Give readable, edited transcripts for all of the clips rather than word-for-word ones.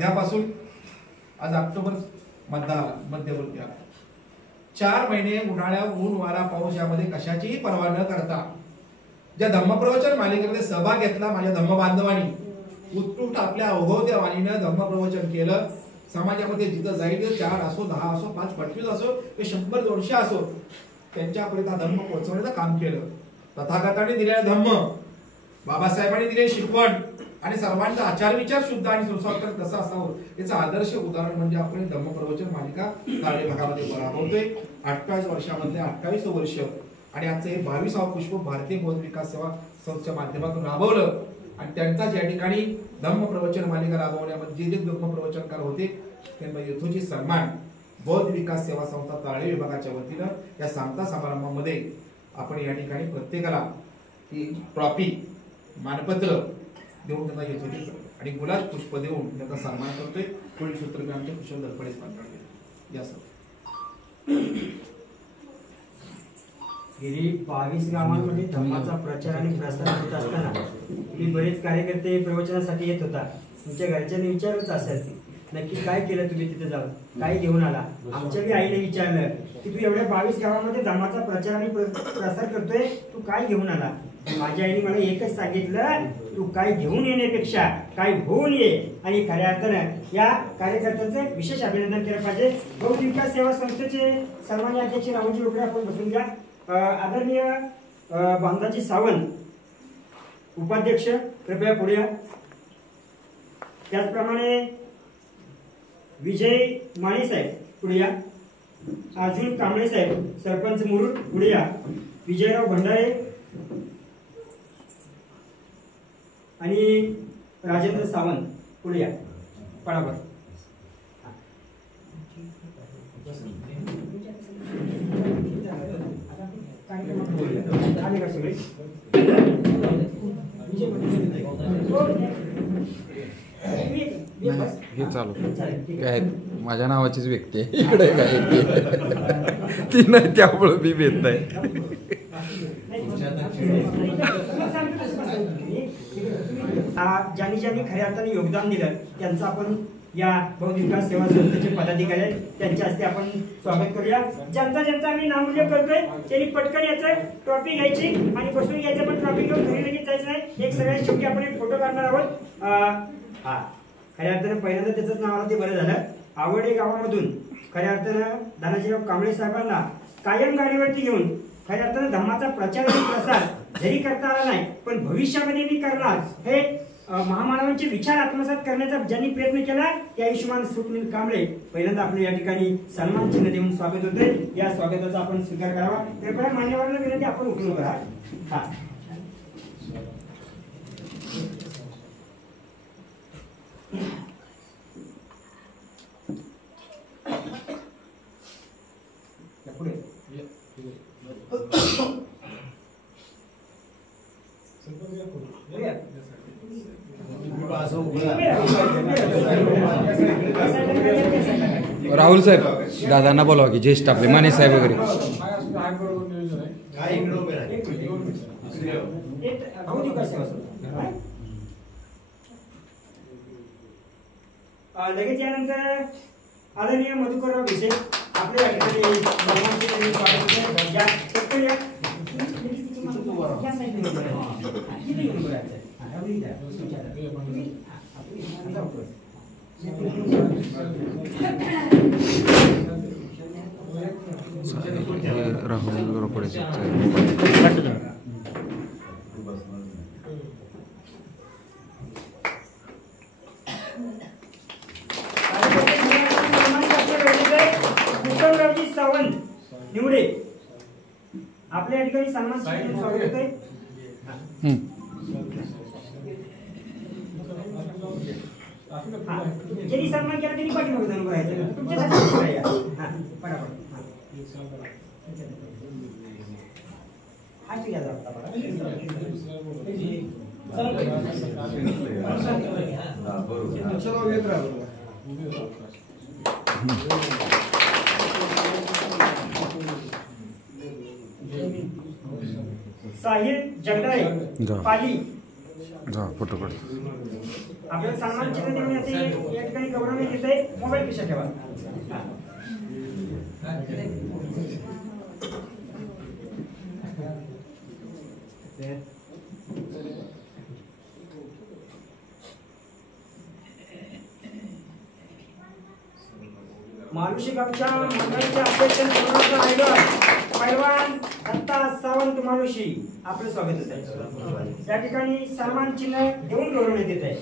मध्यापासून आज ऑक्टोबर मध्यवर्ती आला. 4 महिने उन्हाळ्या ऊन वारा पाऊस यामध्ये कशाचीही पर्वा न करता ज्या धम्मप्रवचन मालिकेमध्ये सहभाग घेतला माझ्या धम्म बांधवांनी, उत्कृष्ट आपल्या ओघवत्या वाणीनं धम्मप्रवचन केलं. समाजामध्ये जिथं जाईल 4 असो 10 असो 5 25 असो ते 100-200 असो त्यांच्यापर्यंत हा धम्म पोहोचवण्याचं काम केलं. तथागतांनी दिलेला धम्म, बाबासाहेबांनी दिलेली शिकवण आणि सर्वांचा आचार विचार शुद्ध आणि सुसंस्कार कसा असावं याचं आदर्श उदाहरण म्हणजे आपण धम्मप्रवचन मालिका ताळे भागामध्ये राबवतोय. 28 वर्षामध्ये 28 वर्ष आणि आजचं हे 22वं पुष्प भारतीय बौद्ध विकास सेवा संस्थेच्या माध्यमातून राबवलं. आणि त्यांचाच या ठिकाणी धम्मप्रवचन मालिका राबवण्यामध्ये जे धम्मप्रवचनकार होते त्यांना यथोचित सन्मान बौद्ध विकास सेवा संस्था ताळे विभागाच्या वतीनं या सांगता समारंभामध्ये आपण या ठिकाणी प्रत्येकाला ही ट्रॉफी मानपत्र देऊन त्यांना यथोचित आणि गुलाब पुष्प देऊन त्यांचा सन्मान करतोय. पुढील सूत्र मी आमचे कुशल दरपडे पाठवले. या सर गेली 22 गावांमध्ये धम्माचा प्रचार आणि प्रसार होत असताना तुम्ही बरेच कार्यकर्ते प्रवचनासाठी येत होता. तुमच्या घरच्यांनी विचारच असेल नक्की काय केलं तुम्ही तिथे जाऊन, काय घेऊन आला. आमच्या बी आईने विचारलं की तू एवढ्या 22 गावामध्ये धम्माचा प्रचार आणि प्रसार करतोय, तू काय घेऊन आला. माझ्या आईने मला एकच सांगितलं, तू काय घेऊन येण्यापेक्षा काय होऊन ये. आणि खऱ्या अर्थानं या कार्यकर्त्यांचं विशेष अभिनंदन केलं पाहिजे. बौद्ध विकास सेवा संस्थेचे सन्माननीय अध्यक्ष रामजी उकडे आपण बसून घ्या. आदरणीय बांधाजी सावंत उपाध्यक्ष कृपया पुढे या. त्याचप्रमाणे विजय माने साहेब पुढे या. अर्जुन कांबळे साहेब सरपंच मुरुड पुढे या. विजयराव भंडारे आणि राजेंद्र सावंत पुढे या. पडापड हे चालू काय माझ्या नावाचीच व्यक्ती आहे इकडे काय ती नाही त्यामुळे मी भेट नाही. ज्यांनी ज्यांनी खऱ्या अर्थाने योगदान दिलं त्यांचं आपण या बौद्ध विकास सेवा संस्थेचे पदाधिकारी आहेत त्यांच्या हस्ते आपण स्वागत करूया. ज्यांचा आम्ही नामोल्लेख करतोय त्यांनी पटकन याचं ट्रॉफी घ्यायची आणि बसून घ्यायचं, पण ट्रॉफी घेऊन घरी लगेच जायचं नाही. एक सगळ्यात शेवटी आपण एक फोटो काढणार आहोत. हा खऱ्या अर्थानं पहिल्यांदा त्याचंच नाव आलं ते बरं झालं. आवडे गावामधून खऱ्या अर्थानं दानाजीराव कांबळे साहेबांना कायम गाडीवरती घेऊन खऱ्या अर्थानं धम्माचा प्रचार आणि प्रसार जरी करता आला नाही पण भविष्यामध्ये मी करणार हे महामानवांचे विचार आत्मसात करण्याचा ज्यांनी प्रयत्न केला त्या आयुष्यमान सुखनील कांबळे पहिल्यांदा आपलं या ठिकाणी सन्मान चिन्ह देऊन स्वागत होते. या स्वागताचा आपण स्वीकार करावा. कृपया मान्यवरांना विनंती आपण उठून उभं राहा. हा पुढे राहुल साहेब दादांना बोलवा की ज्येष्ठ आपले माने साहेब वगैरे. लगेच यानंतर आदरणीय मधुकरराव भिसे आपल्या या ठिकाणी राहुल रोकडे सावंत निवडे आपल्या या ठिकाणी सन्मान स्वागत होते. ज्यांनी सन्मान केला त्यांनी पाठीमागे जाऊन राहायचं तुमच्यासाठी. साहिल जगदाळे पाली फोटो काढ. आपल्याला सन्मान चिन्ह देऊन या ठिकाणी तिथे मोबाईल पिशा ठेवा. मानुषी गावच्या मंडळाचे अध्यक्ष पैलवान दत्ता सावंत मानुषी आपलं स्वागत होत आहे. त्या ठिकाणी सन्मान चिन्ह देऊन गौरवण्यात येत आहे.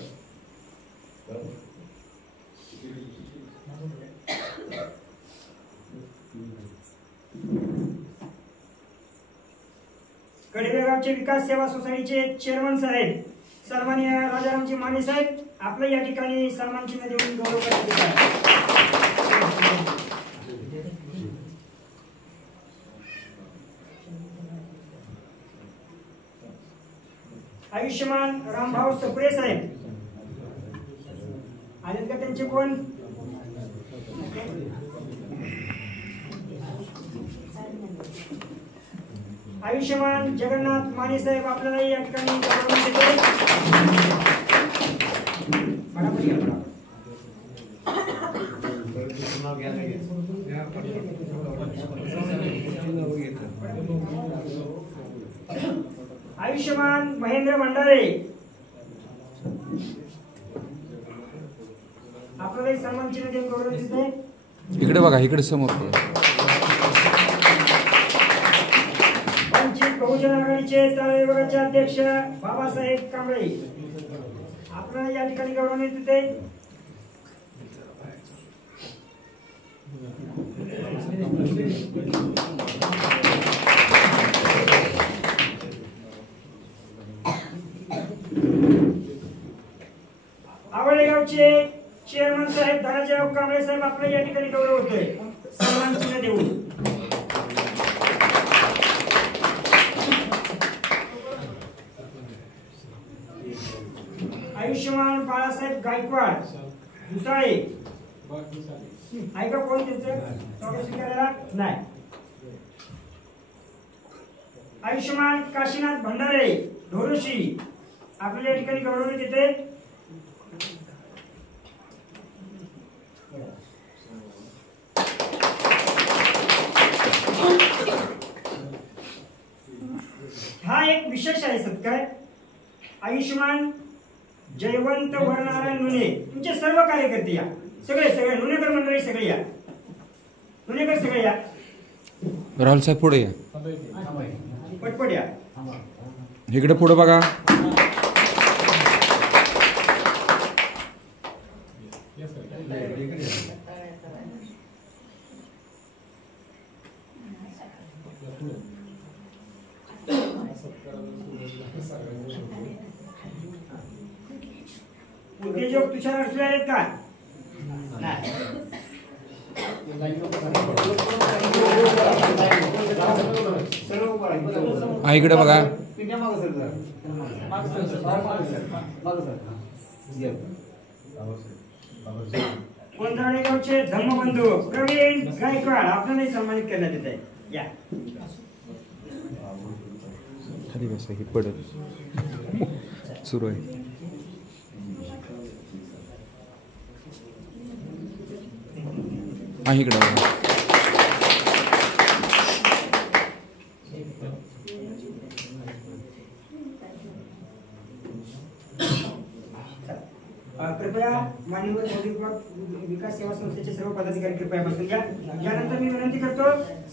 कडेगावचे विकास सेवा सोसायटीचे चेअरमन साहेब सन्माननीय राजारामजी माने साहेब आपलं या ठिकाणी सन्मान चिन्ह देऊन गौरव करण्यात येत आहे. आयुष्यमान रामभाऊ सपरे साहेब आहेत का त्यांचे कोण? आयुष्यमान जगन्नाथ माने साहेब आपल्याला या ठिकाणी आयुष्यमान महेंद्र भंडारे आपल्याला सन्मान चिन्ह देऊन गौरव देते. इकडे बघा, इकडे समोर. वंचित बहुजन आघाडीचे तळे विभागाचे अध्यक्ष बाबासाहेब कांबळे आपल्याला या ठिकाणी गौरव देते. आवळेगावचे चेअरमन साहेब धनाजीराव कांबळे साहेब आपल्या या ठिकाणी गौरव होतोय सन्मान चिन्ह देऊन. आयुष्यमान बाळासाहेब गायकवाड दुसाळे ऐका कोण त्यांचं स्वागत स्वीकारायला नाही. आयुष्यमान काशीनाथ भंडारे ढोरुशी आपल्या या ठिकाणी गौरव देते. हा एक विशेष आहे सत्कार. आयुष्यमान जयवंत वरनारायण नुने तुमचे सर्व कार्यकर्ते या, सगळे सगळे नुनेकर मंडळी सगळे या, नुनेकर सगळे या. राहुल साहेब पुढे या, पटपट या. इकडे पुढे बघा. उद्योजक तुषार अडसुळे आहेत का? हा इकडे बघा. कोंढाणेगावचे धम्मबंधू प्रवीण गायकवाड आपल्याला सन्मानित करण्यात येत आहे. या खाली बसा, ही पडत सुरू आहे. इकडे बघा. कृपया मान्यवर विकास सेवा संस्थेचे सर्व पदाधिकारी कृपया बसून घ्या. यानंतर मी विनंती करतो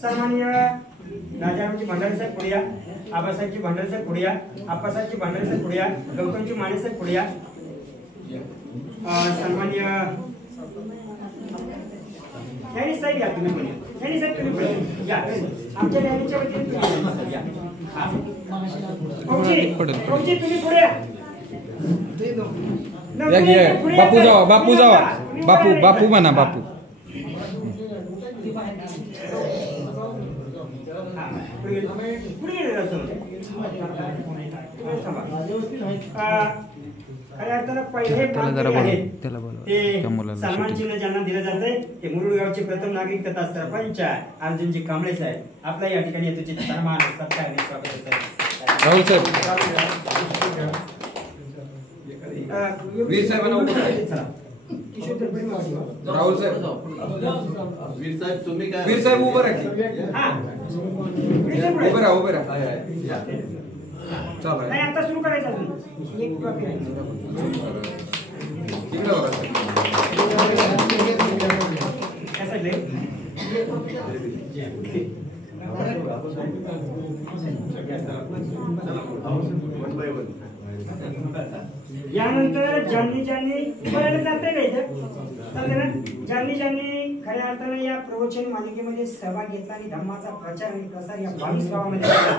सन्माननीय राजारामजी भंडारे साहेब पुढे या, आबासाहेबजी भंडारे साहेब पुढे या, आप्पासाहेबजी भंडारे साहेब पुढे या, गौतमजी माने साहेब पुढे या. सन्माननीय यांनी साहेब या, तुम्ही पुढे यांनी साहेब तुम्ही पुढे या. आमच्या रॅलीच्या वतीने तुम्ही या. तुम्ही पुढे या. बापू जावा, बापू जावा, बापू बापू म्हणा, बापू. खऱ्या अर्थानं पहिले सन्मान चिन्ह ज्यांना दिलं जातंय ते मुरुड गावचे प्रथम नागरिक तथा सरपंच अर्जुनजी कांबळे साहेब आपल्या या ठिकाणी तुझे सन्मान सत्कार स्वागत होत. राहुल साहेब, वीर साहेबांना किशोर तडपडे मावशी. राहुल साहेब वीर साहेब तुम्ही काय वीर साहेब उभं राहा हा. विषय पुढे. उभे राहा उभे राहा या. चालू नाही आहे आता सुरू करायचं अजून एक ट्रॉफी आहे. इकडे बघा या साईडला. One by one. यानंतर ज्यांनी बघायला जाते का इथं चालतंय ना? ज्यांनी खऱ्या अर्थाने या प्रवचन मालिकेमध्ये सहभाग घेतला आणि धम्माचा प्रचार आणि प्रसार या 22 गावामध्ये केला.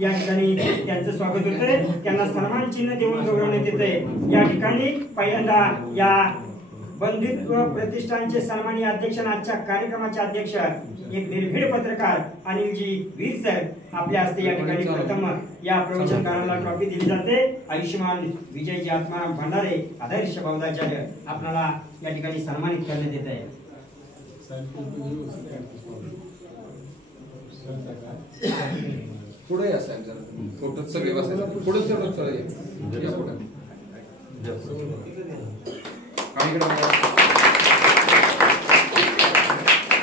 या ठिकाणी त्यांचं स्वागत होतंय. त्यांना सन्मान चिन्ह देऊन गौरवण्यात येतंय. या ठिकाणी पहिल्यांदा या बंधुत्व प्रतिष्ठानचे सन्माननीय अध्यक्ष आणि आजच्या कार्यक्रमाचे अध्यक्ष एक निर्भीड पत्रकार अनिलजी वीर सर आपल्या हस्ते या ठिकाणी प्रथम या प्रवचनकाराला ट्रॉफी दिली जाते. आयुष्यमान विजयजी आत्माराम भंडारे आदर्श बौद्धाचार्य आपल्याला या ठिकाणी सन्मानित करण्यात येत आहे. पुढे या साहेब जरा फोटो सगळे बसायचे पुढे सर्व चढ या पुढे आणि इकडे बघा.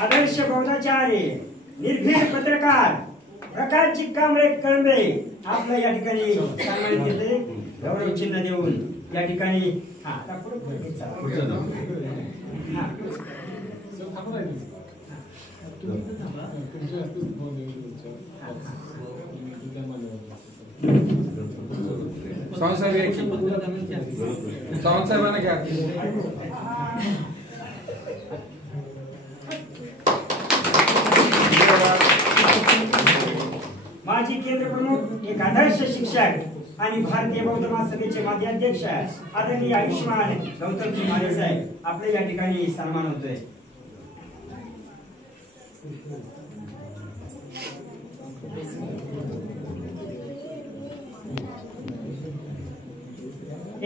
आदर्श बौद्धाचार्य निर्भीड पत्रकार प्रकाशजी कांबळे कळंबे आपलं या ठिकाणी सन्मानित केले. गौरव चिन्ह देऊन या ठिकाणी हा आता पुढे घे चला. हा. सावंत साहेब एक सावंत साहेबांना घ्या. माजी केंद्र प्रमुख एक आदर्श शिक्षक आणि भारतीय बौद्ध महासभेचे माजी अध्यक्ष आदरणीय आयुष्यमान गौतमजी माने साहेब आपले या ठिकाणी सन्मान होतोय.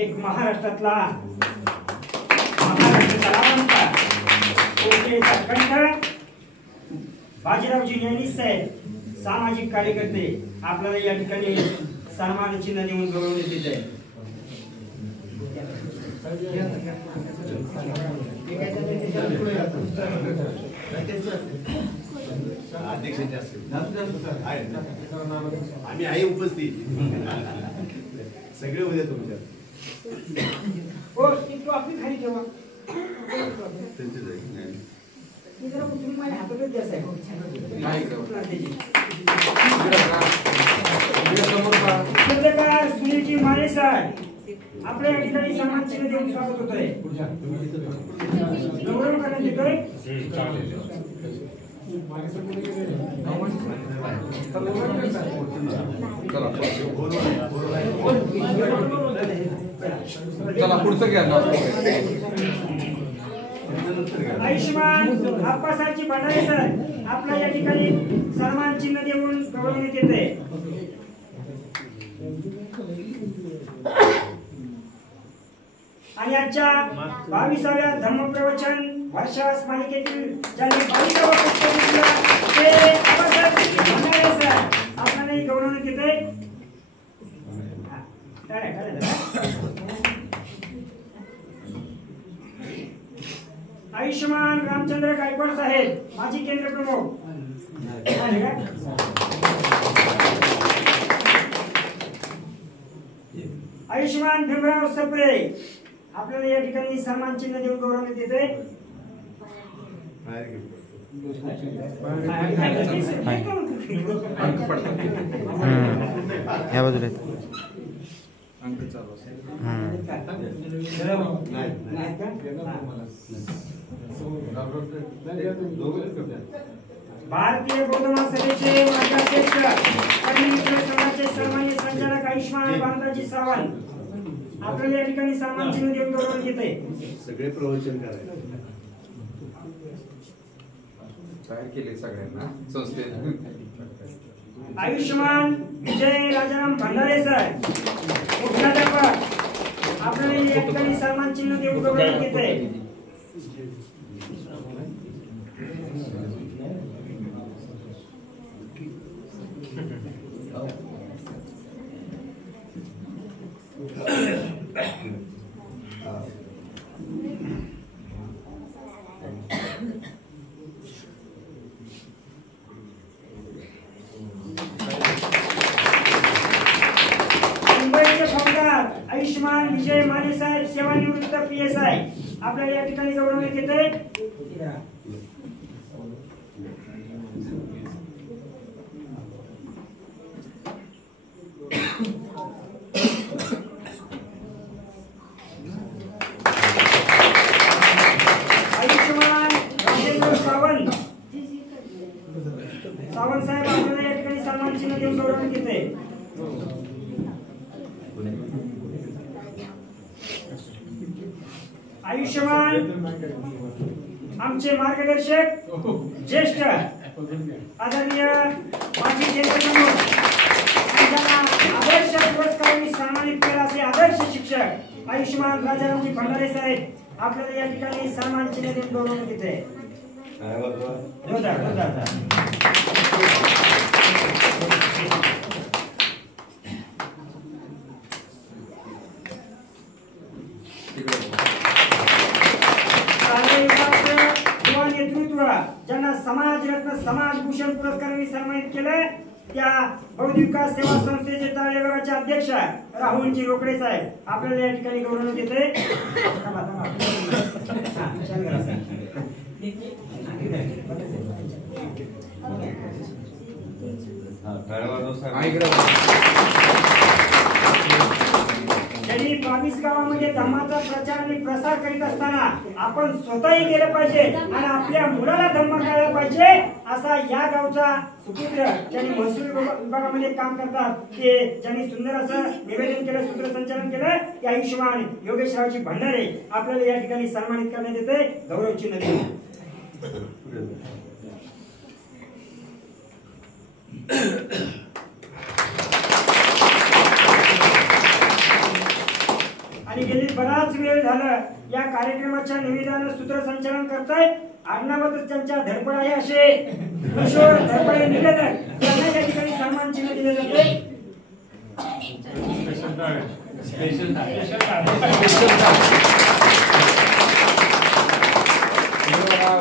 एक महाराष्ट्रातला कोकणेचा कंठ बाजीरावजी न्यायनीस साहेब सामाजिक कार्यकर्ते आपल्याला या ठिकाणी सन्मान चिन्ह देऊन गौरवण्यात येत आहे. अध्यक्षांचे असतील आम्ही आहे उपस्थित सगळे उद्या तुमच्या हो ती ट्रॉफी खाली ठेवा. त्यांचे जाईल. ती जरा उचलून माझ्या हातातच द्या साहेब. नाही पत्रकार सुनीलजी माने साहेब आपल्या या ठिकाणी सन्मान चिन्ह देऊन स्वागत होतोय. गौरव करण्यात येतोय. चला पुढचं घ्या ना. आयुष्यमान आप्पासाहेबजी भंडारे सर आपल्या या ठिकाणी सन्मान चिन्ह देऊन गौरवण्यात येते. आणि आजच्या 22व्या धम्मप्रवचन वर्षास मालिकेतील ज्यांनी 22वा पुस्तक लिहिलं ते आप्पासाहेबजी भंडारे सर आपल्यालाही गौरवण्यात येते. आयुष्यमान रामचंद्र गायकवाड साहेब माजी केंद्र प्रमुख आयुष्यमान भीमराव सप्रे आपल्याला या ठिकाणी सन्मान चिन्ह देऊन गौरवण्यात येते. अंक पडतात या बाजूला अंक चालू असतात. भारतीय बौद्ध महासभेचे माजी अध्यक्ष समाजाचे सन्माननीय संचालक आयुष्मान बांधाजी सावंत आपल्याला या ठिकाणी सन्मान चिन्ह देऊन गौरवण्यात येते. सगळे प्रवचन करायचे जाहीर केले सगळ्यांना संस्थेत. आयुष्यमान विजय राजाराम भंडारे सर मुख्याध्यापक आपल्याला या ठिकाणी सन्मान चिन्ह देऊन गौरवण्यात येते. आपल्याला या ठिकाणी गौरवण्यात येते. आयुष्यमान राजेंद्र सावंत साहेब आपल्याला या ठिकाणी सन्मान चिन्ह देऊन गौरवण्यात येते. आयुष्यमान आमचे मार्गदर्शक ज्येष्ठ आदरणीय माजी केंद्र आदर्श पुरस्कारांनी सन्मानित केला असे आदर्श शिक्षक आयुष्यमान राजारामजी भंडारे साहेब आपल्याला या ठिकाणी सन्मान चिन्ह देऊन गौरवण्यात येते. नेतृत्व ज्यांना समाजरत्न समाजभूषण पुरस्कारांनी सन्मानित केले त्या बौद्धिक विकास सेवा संस्थेचे ताळेबंदाचे अध्यक्ष राहुलजी रोकडे साहेब आपल्याला या ठिकाणी गौरवण्यात येते. त्यांनी 22 गावामध्ये धम्माचा प्रचार आणि प्रसार करीत असताना आपण स्वतःही गेलं पाहिजे आणि आपल्या मुलाला धम्म कळायला पाहिजे असा या गावचा सुपुत्र ज्यांनी महसूल विभागामध्ये काम करतात ते ज्यांनी सुंदर असं निवेदन केलं सूत्रसंचालन केलं ते आयुष्यमान योगेशरावजी भंडारे आपल्याला या ठिकाणी सन्मानित करण्यात येते. गौरव चिन्ह देऊन आणि गेली बराच वेळ झाला या कार्यक्रमाच्या निवेदनाचं सूत्रसंचालन करतायत. आडनावातच त्यांच्या धडपड आहे असे किशोर धडपडे निवेदन त्यांना या ठिकाणी सन्मान चिन्ह दिले जाते.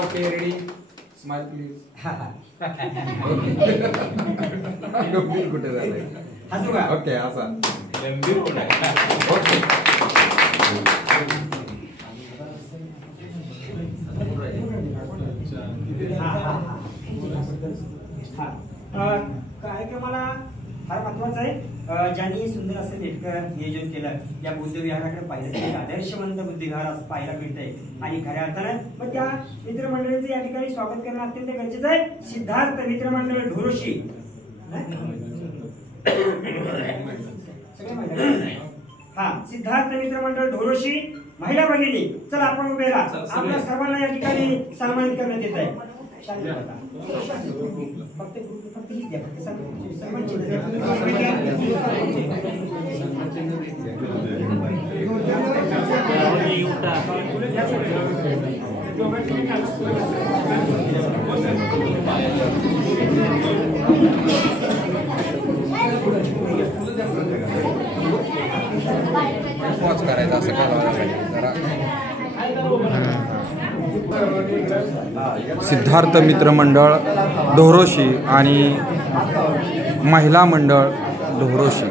Okay ready smile please. गंभीर कुठे झालंय हसू का? ओके असा गंभीर कुठे आहे? कार्यक्रमाला फार महत्वाचं आहे. ज्यांनी सुंदर असं नेटकं नियोजन केलं या बुद्ध विहाराकडे पाहिलं तरी आदर्शवंत बुद्ध विहार असं पाहायला मिळतंय आणि खऱ्या अर्थानं मग त्या मित्रमंडळीचं या ठिकाणी स्वागत करणं अत्यंत गरजेचं आहे. सिद्धार्थ मित्रमंडळ ढोरोशी सिद्धार्थ मित्रमंडळ ढोरोशी महिला भगिनी चला आपण उभे राहा. आपल्या सर्वांना या ठिकाणी सन्मानित करण्यात येत आहे. पॉज करायचं असं जरा. सिद्धार्थ मित्र मंडळ ढोरोशी आणि महिला मंडळ ढोरोशी.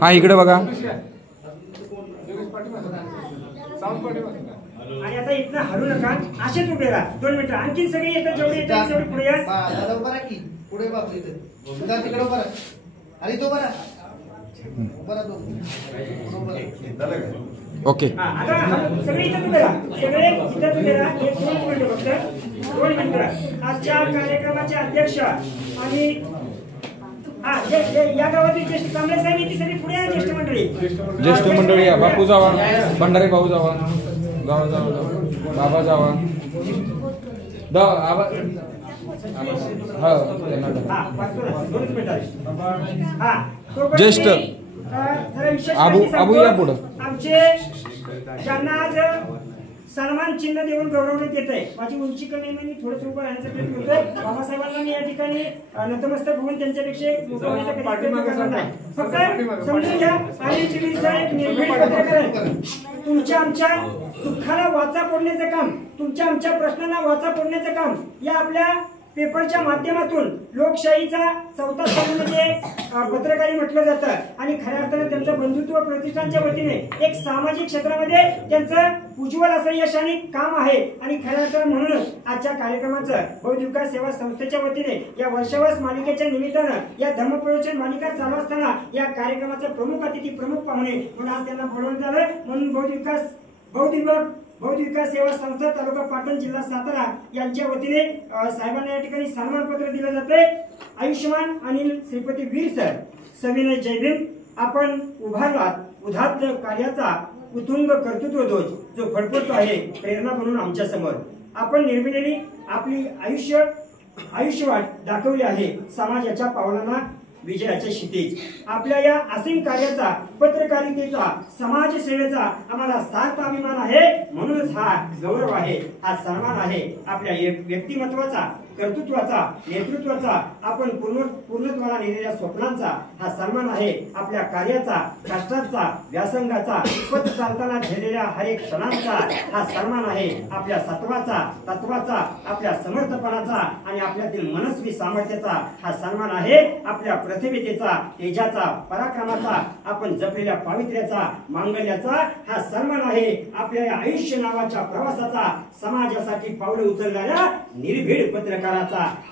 हा इकडे बघा. आणि आता इथनं हलू नका असेच उभे राहा. 2 मिनिटं आणखी सगळे येतात जेवढे येतात तेवढे पुढे या. पुढे बाप तिकडे बरं आणि तो बरा ओके आता सगळे इथं उभे राहा. सगळे इथं उभे राहा. 2 मिनिटं फक्त 2 मिनिटं. आजच्या कार्यक्रमाचे अध्यक्ष आणि या गावातील ज्येष्ठ कांबळे साहेब येते सगळी पुढे या. ज्येष्ठ मंडळी या. बापू जावा, भंडारे भाऊ जावा, जावा जावा, बाबा जावा, ज्येष्ठ आबू या पुढं. आमचे ज्यांना आज सन्मान चिन्ह देऊन गौरवण्यात येत आहे. माझी उंची कमी मी थोडंसं उभं राहण्याचा प्रयत्न करतोय. बाबासाहेबांना मी या ठिकाणी नतमस्तक होऊन त्यांच्यापेक्षा फक्त समजून घ्या. आणि एक निर्भीड पत्रकार तुमच्या आमच्या दुःखाला वाचा फोडण्याचं काम, तुमच्या आमच्या प्रश्नांना वाचा फोडण्याचं काम या आपल्या पेपरच्या माध्यमातून लोकशाहीचा चौथा स्तंभ म्हणजे पत्रकारी म्हटलं जातं आणि खऱ्या अर्थानं त्यांचं बंधुत्व प्रतिष्ठानच्या वतीने एक सामाजिक क्षेत्रामध्ये त्यांचं उज्ज्वल असं यश आणि काम आहे आणि खऱ्या अर्थानं म्हणूनच आजच्या कार्यक्रमाचं बौद्ध विकास सेवा संस्थेच्या वतीने या वर्षावास मालिकेच्या निमित्तानं या धर्मप्रवचन मालिका चालू असताना या कार्यक्रमाचे प्रमुख अतिथी प्रमुख पाहुणे म्हणून आज त्यांना बोलवण्यात आलं म्हणून बौद्ध विकास सेवा संस्था तालुका पाटण जिल्हा सातारा यांच्या वतीने साहेबांना या ठिकाणी सन्मानपत्र दिलं जाते। आयुष्यमान अनिल श्रीपती वीर सर सविनय जय भीम। आपण उभारलात उदात्त कार्याचा उतुंग कर्तृत्व ध्वज जो फडफडतो आहे प्रेरणा म्हणून आमच्या समोर आपण निर्मिलेली आपली आयुष्यवाट दाखवली आहे समाजाच्या पावलांना विजयाचे क्षितिज। आपल्या या असीम कार्याचा पत्रकारितेचा समाजसेवेचा आम्हाला सार्थ अभिमान आहे म्हणूनच हा गौरव आहे हा सन्मान आहे आपल्या व्यक्तिमत्वाचा कर्तृत्वाचा नेतृत्वाचा आपण पूर्णत्वाला नेलेल्या स्वप्नांचा हा सन्मान आहे आपल्या कार्याचा कष्टाचा व्यासंगाचा पथ चालताना झेललेल्या हर एक क्षणांचा हा सन्मान आहे आपल्या सत्वाचा तत्वाचा आपल्या समर्थपणाचा आणि आपल्यातील मनस्वी सामर्थ्याचा हा सन्मान आहे आपल्या प्रतिभेचा तेजाचा पराक्रमाचा आपण जपलेल्या पावित्र्याचा मांगल्याचा हा सन्मान आहे आपल्या या आयुष्य नावाच्या प्रवासाचा समाजासाठी पावलं उचलणाऱ्या निर्भीड पत्रकाराचा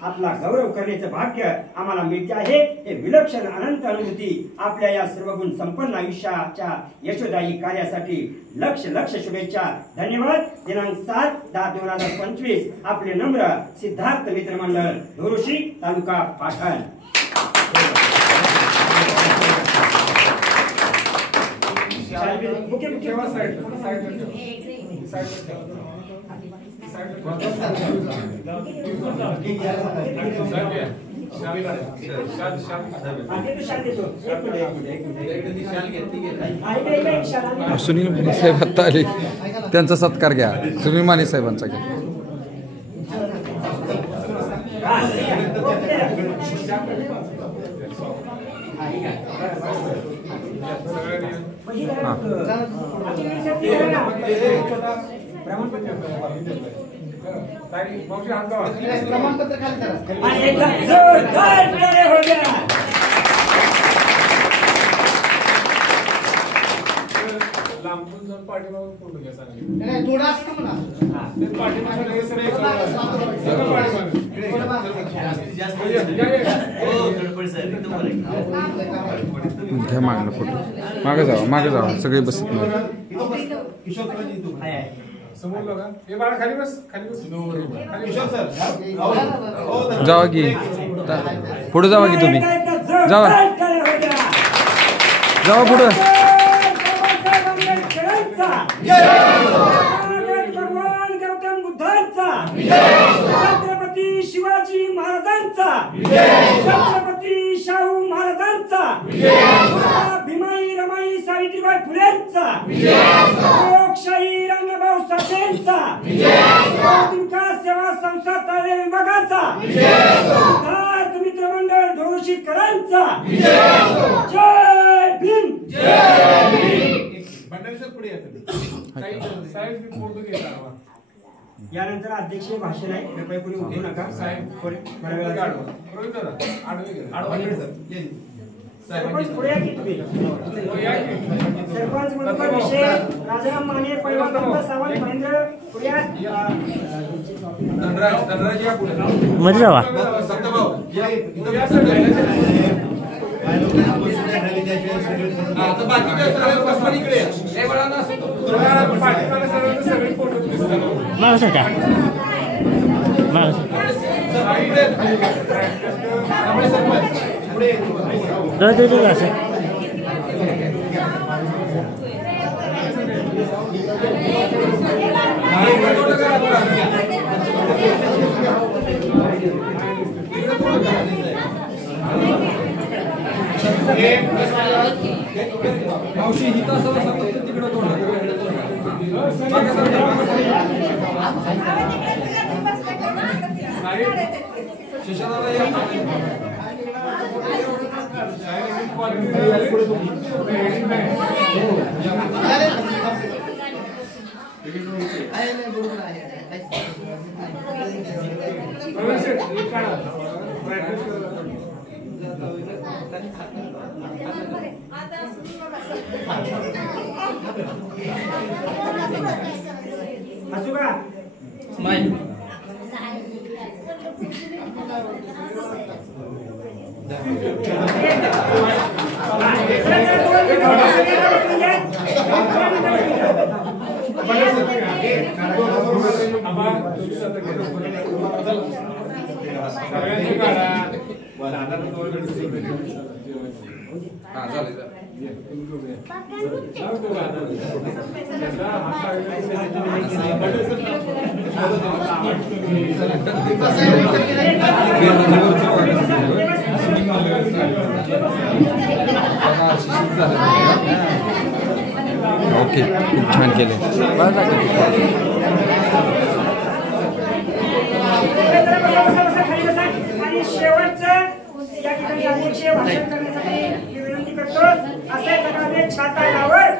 आपला गौरव करण्याचं भाग्य आम्हाला मिळते आहे। हे विलक्षण अनंत अनुभूती आपल्या या सर्वगुण संपन्न आयुष्याच्या यशोदायी कार्यासाठी लक्ष शुभेच्छा धन्यवाद। दिनांक 7/10/2025 आपले नम्र सिद्धार्थ मित्र मंडळ धोरुशी तालुका पाटण। सुनील माने साहेब आता आले त्यांचा सत्कार घ्या सुनील माने साहेबांचा घ्या। प्रमाणपत्र खाली करा आणि एकदा जोरदार टाळ्या हो द्या। लांबून जाऊन पाठीमागून फोटो घ्या सांगितलं नाही थोडा असतं म्हणा ते पाठीमागून लगेच सगळे सगळं पाठीमागून घ्या मागणं फोटो मागे जावा सगळे बसत समोर बघा हे बाळा खाली बस जावा की पुढे जावा की तुम्ही जावा पुढे भगवान गौतम बुद्धांचा छत्रपती शिवाजी महाराजांचा छत्रपती शाहू महाराजांचा भीमाई रमाई सावित्रीबाई फुलेंचा लोकशाही रंगभाऊ साठेंचा विकास सेवा संस्था ताले विभागाचा सिद्धार्थ मित्र मंडळ धोरुशीकरांचा जय भीम पुढे येतात साहेब मी फोटो घेता यानंतर अध्यक्षीय भाषण आहे कृपया कोणी उठू नका साहेब सरपंच पुढे या की तुम्ही सरपंच मधुकर विषय राजाराम माने पैलवान सावंत महेंद्र पुढे धनराज या पुढे मध्ये जावा मावशी ही तास तिकडे प्रवेश हसू का? स्माईल. हा झालं ओके खूप छान केले आणि शेवटचं या ठिकाणी अध्यक्ष भाषण करण्यासाठी मी विनंती करतो. असे प्रकारे छाता यावर